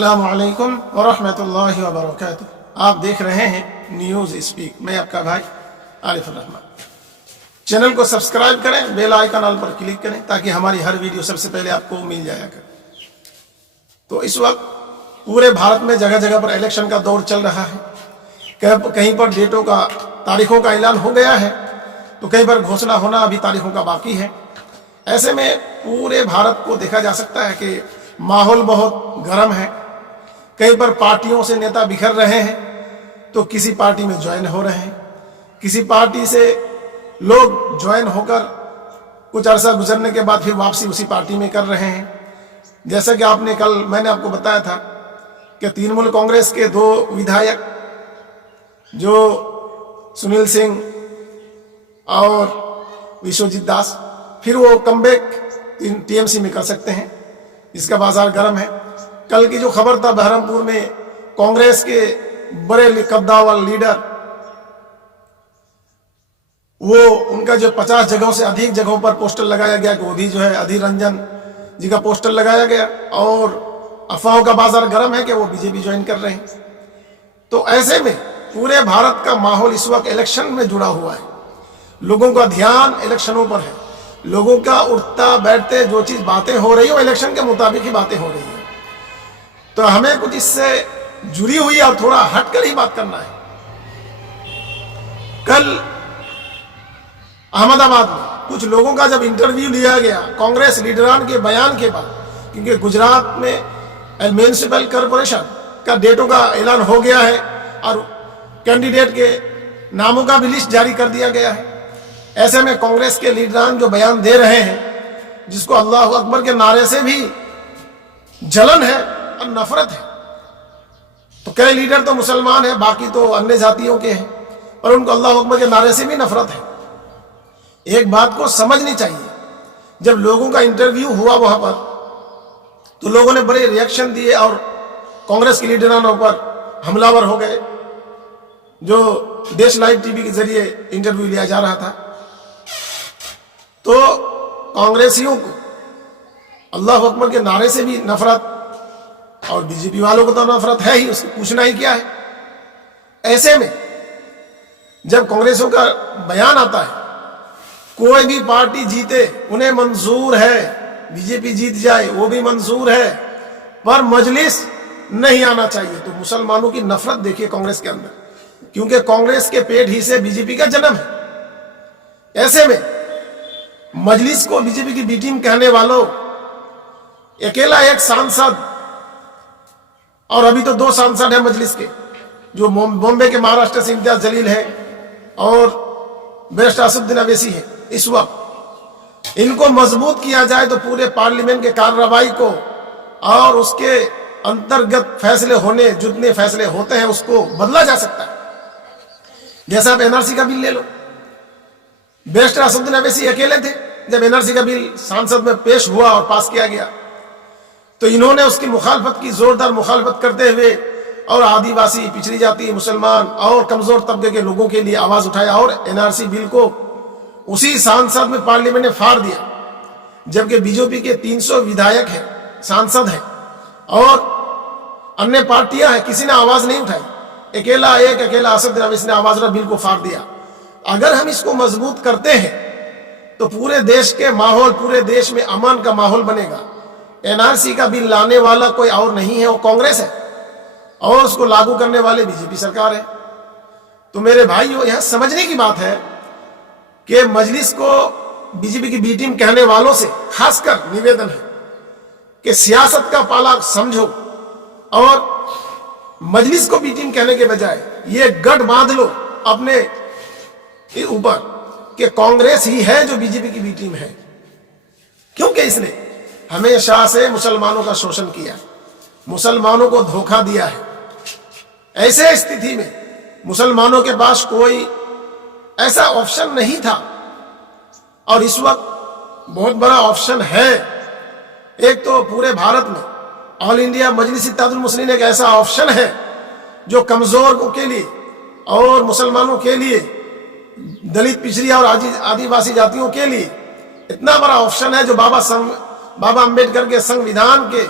अस्सलामु अलैकुम वरहमतुल्लाहि वबरकातुहू। आप देख रहे हैं न्यूज़ स्पीक। मैं आपका भाई आरिफ रहमान। चैनल को सब्सक्राइब करें, बेल आइकन ऑल पर क्लिक करें ताकि हमारी हर वीडियो सबसे पहले आपको मिल जाया करे। तो इस वक्त पूरे भारत में जगह जगह पर इलेक्शन का दौर चल रहा है। कहीं पर डेटों का, तारीखों का ऐलान हो गया है, तो कहीं पर घोषणा होना अभी तारीखों का बाकी है। ऐसे में पूरे भारत को देखा जा सकता है कि माहौल बहुत गर्म है। कहीं पर पार्टियों से नेता बिखर रहे हैं, तो किसी पार्टी में ज्वाइन हो रहे हैं, किसी पार्टी से लोग ज्वाइन होकर कुछ अरसा गुजरने के बाद फिर वापसी उसी पार्टी में कर रहे हैं। जैसा कि मैंने आपको बताया था कि तृणमूल कांग्रेस के 2 विधायक जो सुनील सिंह और विश्वजीत दास, फिर वो कमबैक टीएमसी में कर सकते हैं। इसका बाजार गर्म है। कल की जो खबर था, बहरमपुर में कांग्रेस के बड़े कब्जावाल लीडर, वो उनका जो 50 जगहों से अधिक जगहों पर पोस्टर लगाया गया कि वो भी जो है अधीर रंजन जी का पोस्टर लगाया गया, और अफवाहों का बाजार गर्म है कि वो बीजेपी ज्वाइन कर रहे हैं। तो ऐसे में पूरे भारत का माहौल इस वक्त इलेक्शन में जुड़ा हुआ है। लोगों का ध्यान इलेक्शनों पर है। लोगों का उठता बैठते जो चीज बातें हो रही हो, इलेक्शन के मुताबिक ही बातें हो रही है। तो हमें कुछ इससे जुड़ी हुई और थोड़ा हटकर ही बात करना है। कल अहमदाबाद में कुछ लोगों का जब इंटरव्यू लिया गया कांग्रेस लीडरान के बयान के बाद, क्योंकि गुजरात में म्युनिसिपल कॉर्पोरेशन का डेटों का ऐलान हो गया है और कैंडिडेट के नामों का भी लिस्ट जारी कर दिया गया है। ऐसे में कांग्रेस के लीडरान जो बयान दे रहे हैं, जिसको अल्लाह अकबर के नारे से भी जलन है और नफरत है, तो कई लीडर तो मुसलमान हैं, बाकी तो अन्य जातियों के हैं, पर उनको अल्लाह अकबर के नारे से भी नफरत है। एक बात को समझनी चाहिए, जब लोगों का इंटरव्यू हुआ वहां पर, तो लोगों ने बड़े रिएक्शन दिए और कांग्रेस के लीडरानों पर हमलावर हो गए। जो देश लाइव टीवी के जरिए इंटरव्यू लिया जा रहा था, तो कांग्रेसियों को अल्लाह अकबर के नारे से भी नफरत, और बीजेपी वालों को तो नफरत है ही, उसको पूछना ही क्या है। ऐसे में जब कांग्रेसियों का बयान आता है, कोई भी पार्टी जीते उन्हें मंजूर है, बीजेपी जीत जाए वो भी मंजूर है, पर मजलिस नहीं आना चाहिए। तो मुसलमानों की नफरत देखिए कांग्रेस के अंदर, क्योंकि कांग्रेस के पेट ही से बीजेपी का जन्म है। ऐसे में मजलिस को बीजेपी की बी टीम कहने वालों, अकेला एक सांसद, और अभी तो 2 सांसद हैं मजलिस के, जो बॉम्बे के महाराष्ट्र से इम्तियाज जलील है और बैरिस्टर असदुद्दीन अवैसी है। इस वक्त इनको मजबूत किया जाए तो पूरे पार्लियामेंट के कार्रवाई को और उसके अंतर्गत फैसले होने, जितने फैसले होते हैं, उसको बदला जा सकता है। जैसा आप एनआरसी का बिल ले लो, बैरिस्टर असदुद्दीन अवैसी अकेले थे जब एनआरसी का बिल संसद में पेश हुआ और पास किया गया, तो इन्होंने उसकी मुखालफत की, जोरदार मुखालफत करते हुए, और आदिवासी, पिछड़ी जाति, मुसलमान और कमजोर तबके के लोगों के लिए आवाज उठाया और एनआरसी बिल को उसी सांसद में पार्लियामेंट ने फाड़ दिया। जबकि बीजेपी के 300 विधायक हैं, सांसद हैं और अन्य पार्टियां हैं, किसी ने आवाज नहीं उठाई। अकेला असदुद्दीन अवैसी ने आवाज बिल को फाड़ दिया। अगर हम इसको मजबूत करते हैं तो पूरे देश के माहौल, पूरे देश में अमन का माहौल बनेगा। एनआरसी का बिल लाने वाला कोई और नहीं है, वो कांग्रेस है, और उसको लागू करने वाले बीजेपी सरकार है। तो मेरे भाइयों, यह समझने की बात है कि मजलिस को बीजेपी की बी टीम कहने वालों से खासकर निवेदन है कि सियासत का पाला समझो और मजलिस को बी टीम कहने के बजाय ये गढ़ बांध लो अपने ऊपर कि कांग्रेस ही है जो बीजेपी की बी टीम है, क्योंकि इसने हमेशा से मुसलमानों का शोषण किया, मुसलमानों को धोखा दिया है। ऐसे स्थिति में मुसलमानों के पास कोई ऐसा ऑप्शन नहीं था, और इस वक्त बहुत बड़ा ऑप्शन है। एक तो पूरे भारत में ऑल इंडिया मजलिस इत्तेहादुल मुस्लिमीन एक ऐसा ऑप्शन है जो कमजोर के लिए और मुसलमानों के लिए, दलित, पिछड़ी और आदिवासी जातियों के लिए इतना बड़ा ऑप्शन है, जो बाबा अम्बेडकर के संविधान के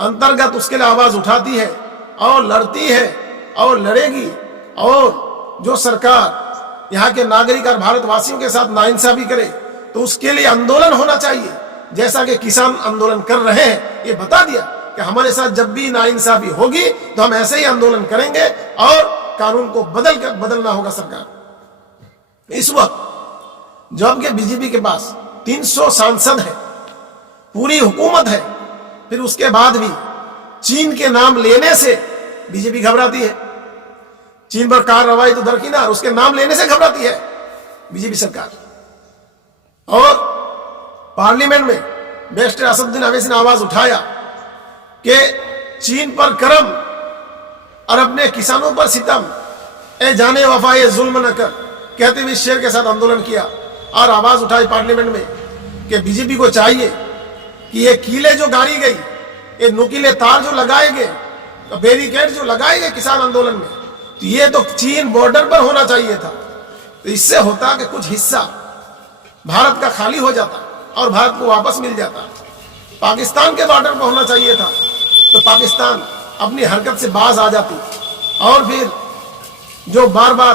अंतर्गत उसके लिए आवाज उठाती है और लड़ती है और लड़ेगी। और जो सरकार यहाँ के नागरिक और भारतवासियों के साथ नाइंसाफी करे तो उसके लिए आंदोलन होना चाहिए, जैसा कि किसान आंदोलन कर रहे हैं। ये बता दिया कि हमारे साथ जब भी नाइंसाफी होगी तो हम ऐसे ही आंदोलन करेंगे और कानून को बदलना होगा सरकार। इस वक्त जबकि बीजेपी के पास 300 सांसद है, पूरी हुकूमत है, फिर उसके बाद भी चीन के नाम लेने से बीजेपी घबराती है। चीन पर कार्रवाई तो दरकिनार, उसके नाम लेने से घबराती है बीजेपी सरकार। और पार्लियामेंट में बैरिस्टर असदुद्दीन अवैसी ने आवाज उठाया कि चीन पर करम और अपने किसानों पर सितम, ए जाने वफा ये जुल्म न कर, कहते हुए शेर के साथ आंदोलन किया और आवाज उठाई पार्लियामेंट में कि बीजेपी को चाहिए कि ये कीले जो गाड़ी गई, ये नुकीले तार जो लगाए गए, बैरिकेड जो लगाए गए किसान आंदोलन में, तो ये तो चीन बॉर्डर पर होना चाहिए था। तो इससे होता कि कुछ हिस्सा भारत का खाली हो जाता और भारत को वापस मिल जाता। पाकिस्तान के बॉर्डर पर होना चाहिए था तो पाकिस्तान अपनी हरकत से बाज आ जाती और फिर जो बार बार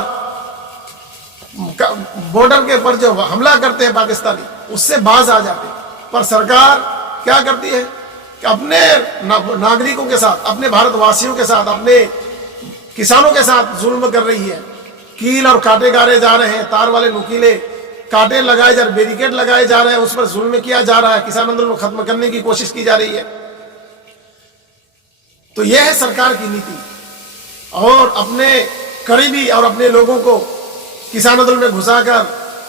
बॉर्डर के पर जो हमला करते हैं पाकिस्तानी, उससे बाज आ जाते। पर सरकार क्या करती है कि अपने नागरिकों के साथ, अपने भारतवासियों के साथ, अपने किसानों के साथ जुल्म कर रही है। कील और कांटे गाड़े जा रहे हैं, तार वाले नुकीले कांटे लगाए जा रहे, बैरिकेड लगाए जा रहे हैं, उस पर जुल्म किया जा रहा है, किसान आंदोलन को खत्म करने की कोशिश की जा रही है। तो यह है सरकार की नीति। और अपने करीबी और अपने लोगों को किसान आंदोलन में घुसाकर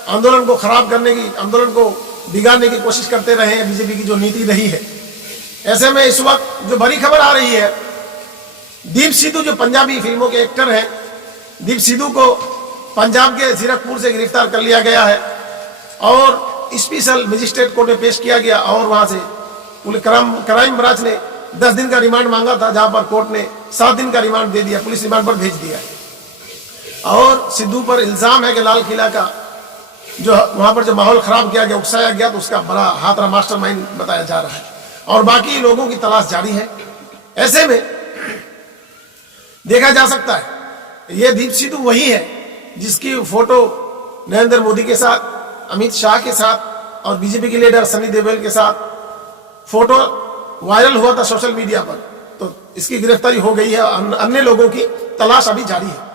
आंदोलन को खराब करने की, आंदोलन को बिगाड़ने की कोशिश करते रहे हैं, बीजेपी की जो नीति रही है। ऐसे में इस वक्त जो बड़ी खबर आ रही है, दीप सिद्धू जो पंजाबी फिल्मों के एक्टर हैं, दीप सिद्धू को पंजाब के जीरकपुर से गिरफ्तार कर लिया गया है और स्पेशल मजिस्ट्रेट कोर्ट में पेश किया गया। और वहां से पुलिस क्राइम ब्रांच ने 10 दिन का रिमांड मांगा था, जहां पर कोर्ट ने 7 दिन का रिमांड दे दिया, पुलिस रिमांड पर भेज दिया। और सिद्धू पर इल्जाम है कि लाल किला का जो वहां पर जो माहौल खराब किया गया, उकसाया गया, तो उसका बड़ा हाथ रहा मास्टरमाइंड बताया जा रहा है और बाकी लोगों की तलाश जारी है। ऐसे में देखा जा सकता है ये दीप सिद्धू वही है जिसकी फोटो नरेंद्र मोदी के साथ, अमित शाह के साथ और बीजेपी के लीडर सनी देओल के साथ फोटो वायरल हुआ था सोशल मीडिया पर। तो इसकी गिरफ्तारी हो गई है, अन्य लोगों की तलाश अभी जारी है।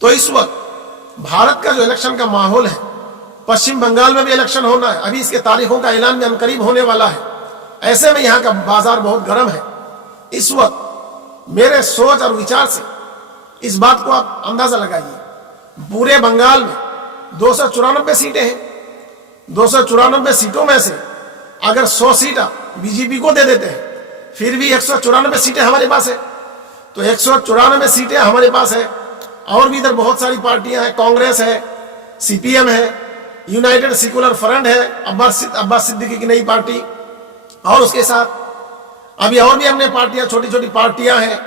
तो इस वक्त भारत का जो इलेक्शन का माहौल है, पश्चिम बंगाल में भी इलेक्शन होना है, अभी इसके तारीखों का ऐलान भी अनकरीब होने वाला है। ऐसे में यहाँ का बाजार बहुत गर्म है। इस वक्त मेरे सोच और विचार से इस बात को आप अंदाजा लगाइए, पूरे बंगाल में 294 सीटें हैं। 294 सीटों में से अगर 100 सीट बीजेपी को दे देते हैं, फिर भी 194 सीटें हमारे पास है। तो 194 सीटें हमारे पास है और भी इधर बहुत सारी पार्टियां हैं, कांग्रेस है, सीपीएम है, यूनाइटेड सेकुलर फ्रंट है, अब्बास सिद्दीकी की नई पार्टी, और उसके साथ अभी और भी अन्य पार्टियां, छोटी छोटी पार्टियां हैं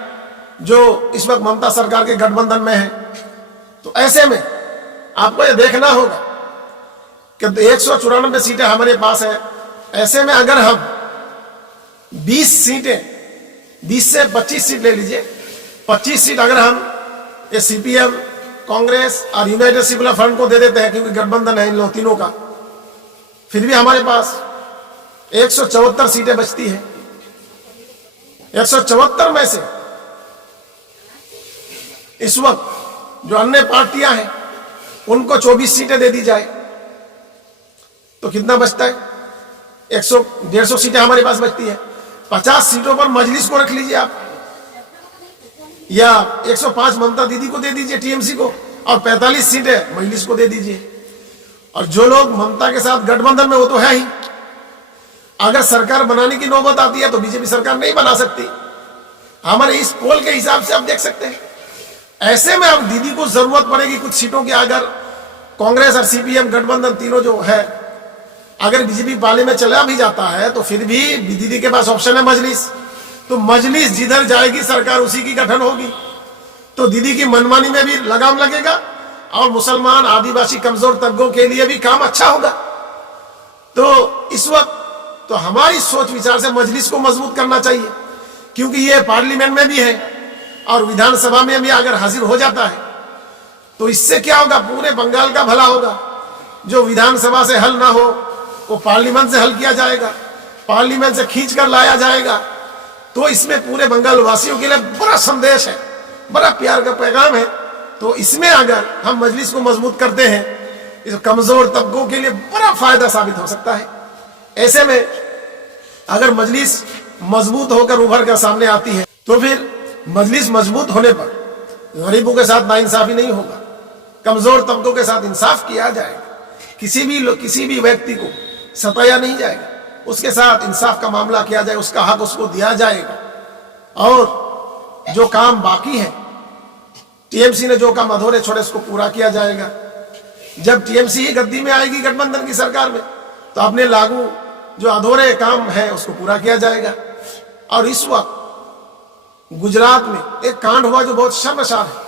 जो इस वक्त ममता सरकार के गठबंधन में हैं। तो ऐसे में आपको यह देखना होगा कि 194 सीटें हमारे पास है। ऐसे में अगर हम 20 सीटें, 20 से 25 सीट ले लीजिए, 25 सीट अगर हम ये सीपीएम, कांग्रेस और यूनाइटेड सेकुलर फ्रंट को दे देते हैं, क्योंकि गठबंधन है इन लोग तीनों का, फिर भी हमारे पास 174 सीटें बचती हैं। 174 में से इस वक्त जो अन्य पार्टियां हैं उनको 24 सीटें दे दी जाए तो कितना बचता है? 100-150 सीटें हमारे पास बचती है। 50 सीटों पर मजलिस को रख लीजिए आप, या 105 ममता दीदी को दे दीजिए, टीएमसी को, और 45 सीटें मजलिस को दे दीजिए। और जो लोग ममता के साथ गठबंधन में, वो तो है ही। अगर सरकार बनाने की नौबत आती है तो बीजेपी सरकार नहीं बना सकती। हमारे इस पोल के हिसाब से आप देख सकते हैं। ऐसे में अब दीदी को जरूरत पड़ेगी कुछ सीटों की। अगर कांग्रेस और सीपीएम गठबंधन तीनों जो है, अगर बीजेपी पाले में चला भी जाता है तो फिर भी दीदी के पास ऑप्शन है मजलिस। तो मजलिस जिधर जाएगी सरकार उसी की गठन होगी। तो दीदी की मनमानी में भी लगाम लगेगा और मुसलमान, आदिवासी, कमजोर तबकों के लिए भी काम अच्छा होगा। तो इस वक्त तो हमारी सोच विचार से मजलिस को मजबूत करना चाहिए, क्योंकि ये पार्लियामेंट में भी है और विधानसभा में भी अगर हाजिर हो जाता है तो इससे क्या होगा, पूरे बंगाल का भला होगा। जो विधानसभा से हल ना हो वो पार्लियामेंट से हल किया जाएगा, पार्लियामेंट से खींच कर लाया जाएगा। तो इसमें पूरे बंगाल वासियों के लिए बड़ा संदेश है, बड़ा प्यार का पैगाम है। तो इसमें अगर हम मजलिस को मजबूत करते हैं, इस कमजोर तबकों के लिए बड़ा फायदा साबित हो सकता है। ऐसे में अगर मजलिस मजबूत होकर उभर कर सामने आती है तो फिर मजलिस मजबूत होने पर गरीबों के साथ नाइंसाफी नहीं होगा, कमजोर तबकों के साथ इंसाफ किया जाएगा, किसी भी व्यक्ति को सताया नहीं जाएगा, उसके साथ इंसाफ का मामला किया जाए, उसका हक उसको दिया जाएगा। और जो काम बाकी है, टीएमसी ने जो काम अधूरे छोड़े उसको पूरा किया जाएगा। जब टीएमसी ही गद्दी में आएगी गठबंधन की सरकार में, तो अपने लागू जो अधूरे काम है उसको पूरा किया जाएगा। और इस वक्त गुजरात में एक कांड हुआ जो बहुत शर्मसार है।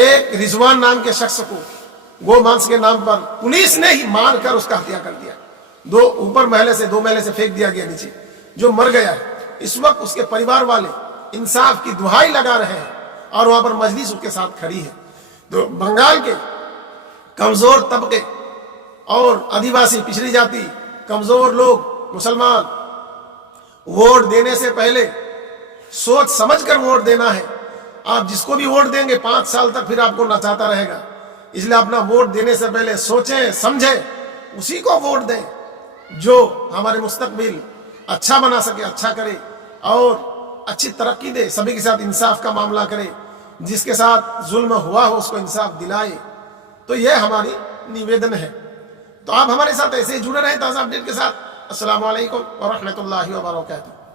एक रिजवान नाम के शख्स को गोमांस के नाम पर पुलिस ने ही मारकर उसका हत्या कर दिया। दो महले से फेंक दिया गया नीचे, जो मर गया है। इस वक्त उसके परिवार वाले इंसाफ की दुहाई लगा रहे हैं और वहां पर मजलिस उसके साथ खड़ी है। तो बंगाल के कमजोर तबके और आदिवासी, पिछड़ी जाति, कमजोर लोग, मुसलमान, वोट देने से पहले सोच समझकर वोट देना है। आप जिसको भी वोट देंगे 5 साल तक फिर आपको नचाता रहेगा। इसलिए अपना वोट देने से पहले सोचें समझें, उसी को वोट दें जो हमारे मुस्तकबिल अच्छा बना सके, अच्छा करे और अच्छी तरक्की दे, सभी के साथ इंसाफ का मामला करे, जिसके साथ जुल्म हुआ हो उसको इंसाफ दिलाए। तो यह हमारी निवेदन है। तो आप हमारे साथ ऐसे ही जुड़े रहें ताज़ा अपडेट के साथ। अस्सलाम वालेकुम व रहमतुल्लाहि व बरकातहू।